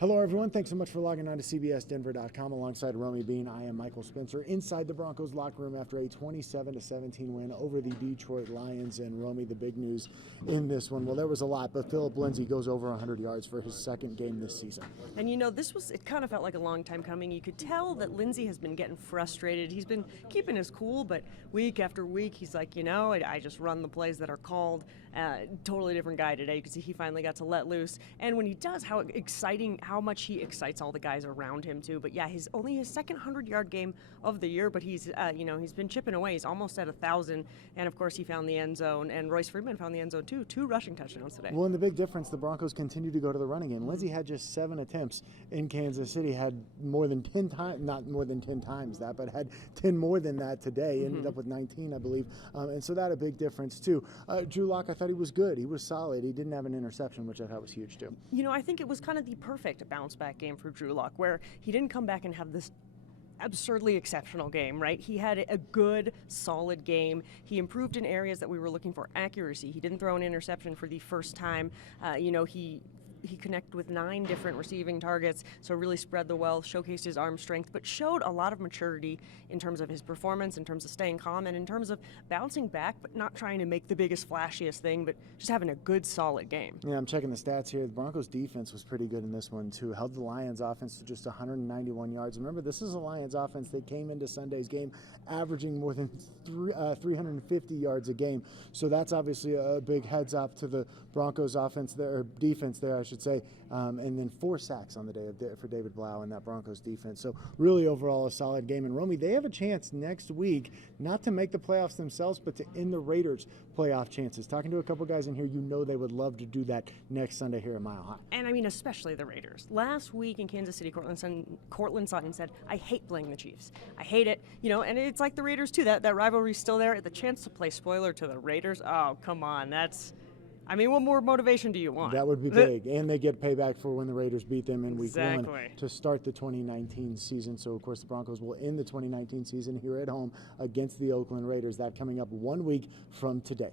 Hello, everyone. Thanks so much for logging on to CBSDenver.com. Alongside Romi Bean, I am Michael Spencer inside the Broncos locker room after a 27-17 win over the Detroit Lions. And Romi, the big news in this one, well, there was a lot, but Phillip Lindsay goes over 100 yards for his second game this season. And it kind of felt like a long time coming. You could tell that Lindsay has been getting frustrated. He's been keeping his cool, but week after week, he's like, I just run the plays that are called. Totally different guy today. You can see he finally got to let loose. And when he does, how much he excites all the guys around him too. But yeah, only his second 100-yard game of the year, but he's been chipping away. He's almost at 1,000, and of course he found the end zone, and Royce Freeman found the end zone too. 2 rushing touchdowns today. Well, and the big difference, the Broncos continue to go to the running game. Lindsay had just 7 attempts in Kansas City, had more than 10 times, not more than 10 times that, but had 10 more than that today. Ended up with 19, I believe, and so that a big difference too. Drew Lock, I thought he was good. He was solid. He didn't have an interception, which I thought was huge too. I think it was kind of the perfect bounce-back game for Drew Lock, where he didn't come back and have this absurdly exceptional game, right? He had a good, solid game. He improved in areas that we were looking for. Accuracy. He didn't throw an interception for the first time. He connected with 9 different receiving targets, so really spread the wealth, showcased his arm strength, but showed a lot of maturity in terms of his performance, in terms of staying calm, and in terms of bouncing back, but not trying to make the biggest, flashiest thing, but just having a good, solid game. Yeah, I'm checking the stats here. The Broncos defense was pretty good in this one, too. Held the Lions offense to just 191 yards. Remember, this is a Lions offense that came into Sunday's game averaging more than 350 yards a game. So that's obviously a big heads up to the Broncos offense there, or defense there, I should say. And then 4 sacks on the day for David Blau and that Broncos defense. So really overall a solid game. And Romi, they have a chance next week not to make the playoffs themselves, but to end the Raiders' playoff chances. Talking to a couple guys in here, they would love to do that next Sunday here at Mile High. And especially the Raiders. Last week in Kansas City, Cortland Sutton said, "I hate playing the Chiefs. I hate it." And it's like the Raiders too. That rivalry's still there. The chance to play spoiler to the Raiders. Oh, come on. What more motivation do you want? That would be big. And they get payback for when the Raiders beat them in week 1 Exactly. to start the 2019 season. So, of course, the Broncos will end the 2019 season here at home against the Oakland Raiders. That coming up 1 week from today.